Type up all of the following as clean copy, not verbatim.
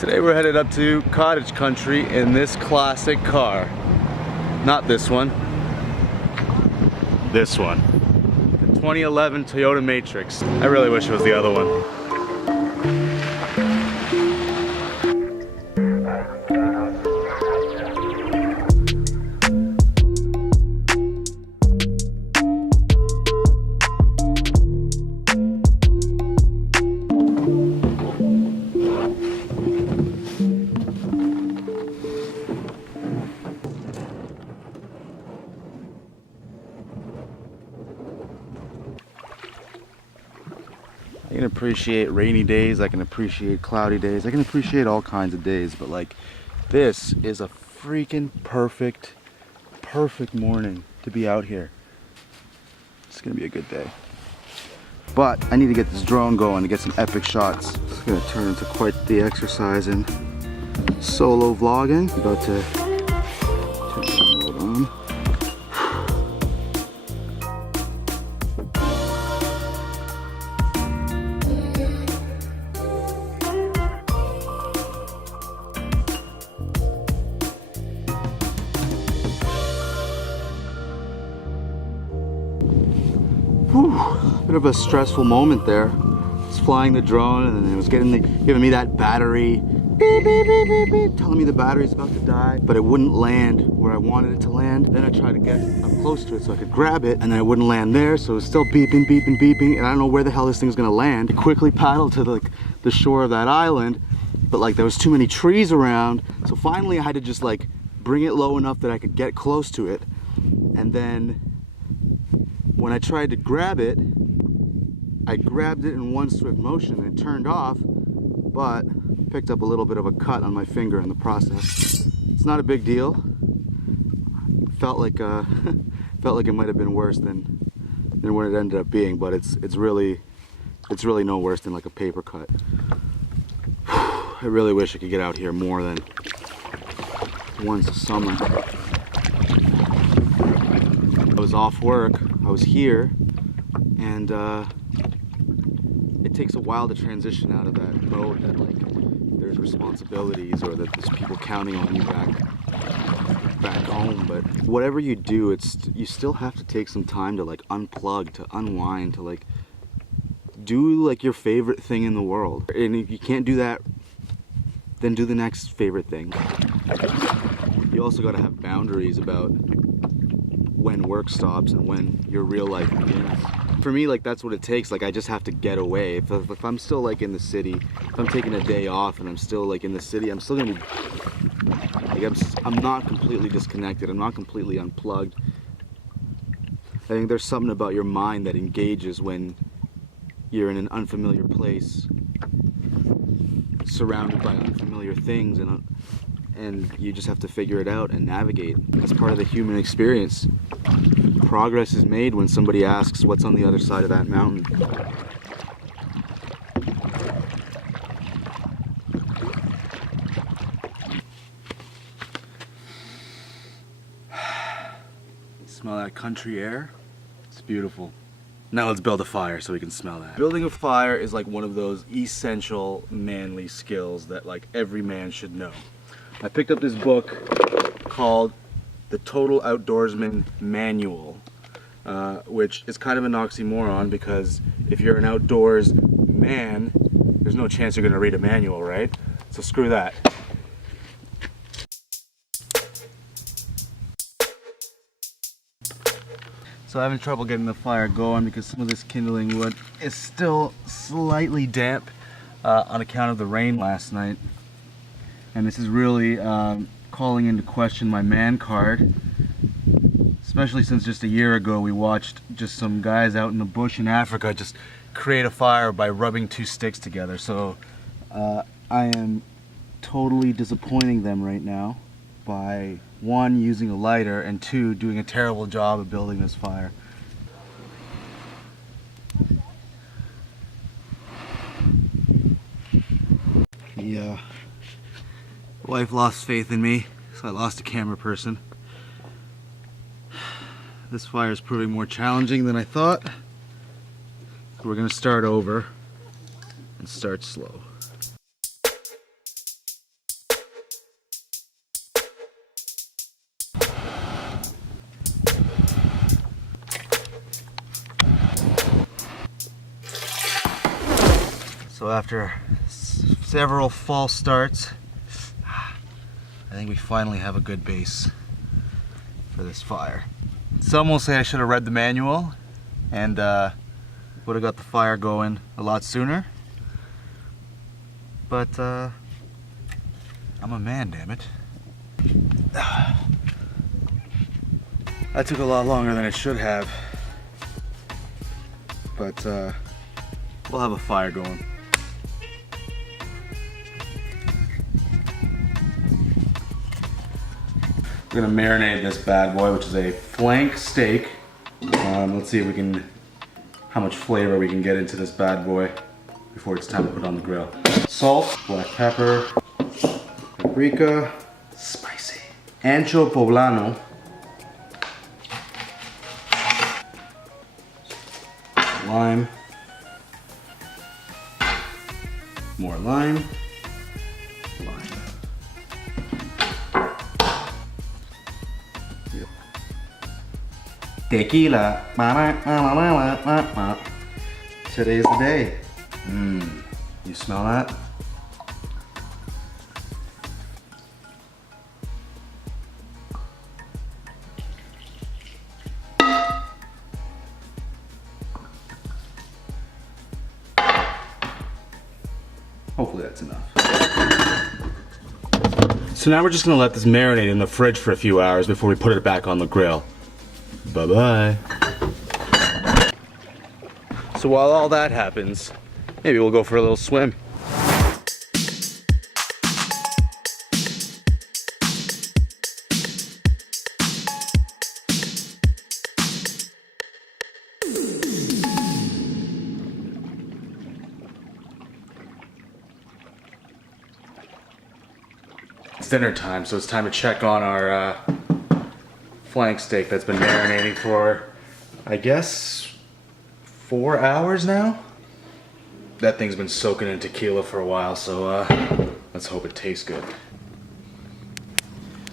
Today we're headed up to Cottage Country in this classic car. Not this one. This one. The 2011 Toyota Matrix. I really wish it was the other one. I can appreciate rainy days, I can appreciate cloudy days, I can appreciate all kinds of days, but like this is a freaking perfect morning to be out here. It's gonna be a good day. But I need to get this drone going to get some epic shots. It's gonna turn into quite the exercise in solo vlogging. About to turn the mode on. Bit of a stressful moment there. I was flying the drone and then it was giving me that battery beep, beep, beep, beep, beep, telling me the battery's about to die, but it wouldn't land where I wanted it to land. Then I tried to get up close to it so I could grab it, and then it wouldn't land there, so it was still beeping, beeping, beeping, and I don't know where the hell this thing's gonna land. I quickly paddled to the shore of that island, but like there was too many trees around, so finally I had to just like bring it low enough that I could get close to it, and then when I tried to grab it, I grabbed it in one swift motion and it turned off, but picked up a little bit of a cut on my finger in the process. It's not a big deal. Felt like it might have been worse than what it ended up being, but it's really no worse than like a paper cut. I really wish I could get out here more than once a summer. I was off work, I was here, and it takes a while to transition out of that mode that like there's responsibilities or that there's people counting on you back home. But whatever you do, you still have to take some time to like unplug, to unwind, to like do like your favorite thing in the world. And if you can't do that, then do the next favorite thing. You also got to have boundaries about when work stops and when your real life begins. For me, like that's what it takes. Like I just have to get away. If I'm still like in the city, if I'm taking a day off and I'm still like in the city, I'm still gonna be like I'm not completely disconnected. I'm not completely unplugged. I think there's something about your mind that engages when you're in an unfamiliar place, surrounded by unfamiliar things, and you just have to figure it out and navigate. That's part of the human experience. Progress is made when somebody asks what's on the other side of that mountain. Smell that country air? It's beautiful. Now let's build a fire so we can smell that. Building a fire is like one of those essential manly skills that like every man should know. I picked up this book called The Total Outdoorsman Manual, which is kind of an oxymoron because if you're an outdoors man, there's no chance you're going to read a manual, right? So screw that. So I'm having trouble getting the fire going because some of this kindling wood is still slightly damp on account of the rain last night. And this is really calling into question my man card, especially since just a year ago we watched just some guys out in the bush in Africa just create a fire by rubbing two sticks together. So I am totally disappointing them right now by one, using a lighter, and two, doing a terrible job of building this fire. Yeah. Wife lost faith in me, so I lost a camera person. This fire is proving more challenging than I thought. We're gonna start over and start slow. So after several false starts, I think we finally have a good base for this fire. Some will say I should have read the manual and would have got the fire going a lot sooner. But I'm a man, damn it. That took a lot longer than it should have. But we'll have a fire going. We're gonna marinate this bad boy, which is a flank steak. Let's see if we can, how much flavor we can get into this bad boy before it's time to put it on the grill. Salt, black pepper, paprika, spicy, ancho poblano, lime, more lime, tequila. Today's the day. You smell that? Hopefully that's enough. So now we're just gonna let this marinate in the fridge for a few hours before we put it back on the grill. Bye-bye. So while all that happens, maybe we'll go for a little swim. It's dinner time, so it's time to check on our flank steak that's been marinating for, I guess, 4 hours now. That thing's been soaking in tequila for a while, so let's hope it tastes good.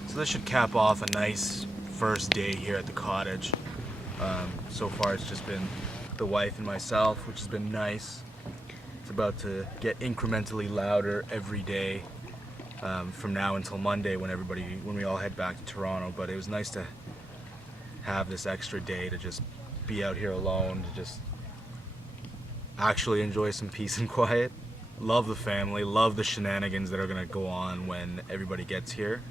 So this should cap off a nice first day here at the cottage. So far it's just been the wife and myself, which has been nice. It's about to get incrementally louder every day from now until Monday when we all head back to Toronto. But it was nice to have this extra day to just be out here alone, to just actually enjoy some peace and quiet. Love the family, love the shenanigans that are gonna go on when everybody gets here.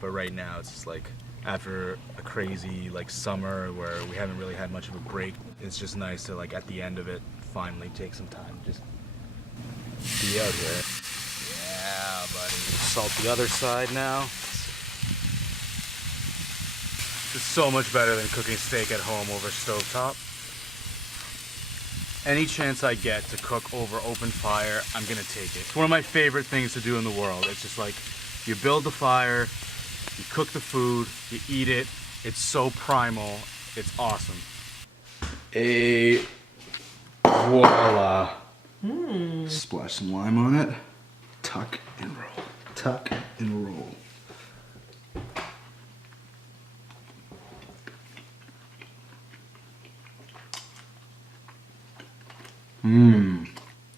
But right now it's just like, after a crazy like summer where we haven't really had much of a break, it's just nice to like at the end of it finally take some time to just be out here. Yeah, buddy. Salt the other side now. It's so much better than cooking steak at home over stovetop. Any chance I get to cook over open fire, I'm gonna take it. It's one of my favorite things to do in the world. It's just like, you build the fire, you cook the food, you eat it. It's so primal, it's awesome. Voila. Splash some lime on it. Tuck and roll. Tuck and roll.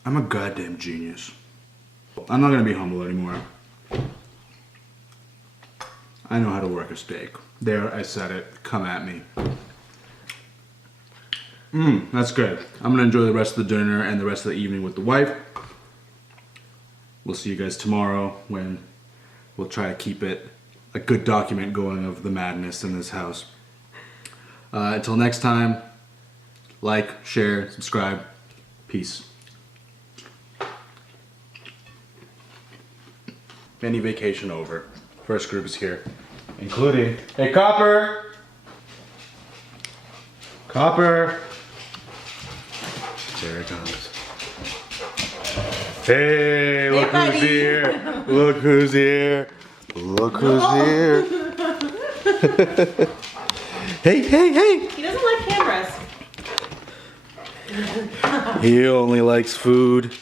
I'm a goddamn genius. I'm not gonna be humble anymore. I know how to work a steak. There, I said it. Come at me. That's good. I'm gonna enjoy the rest of the dinner and the rest of the evening with the wife. We'll see you guys tomorrow when we'll try to keep it a good document going of the madness in this house. Until next time, like, share, subscribe. Peace. Mini vacation over. First group is here, including, hey Copper! Copper! There it comes. Hey, look who's here! Look who's here! Look who's here! Hey, hey, hey! He doesn't like cameras. He only likes food.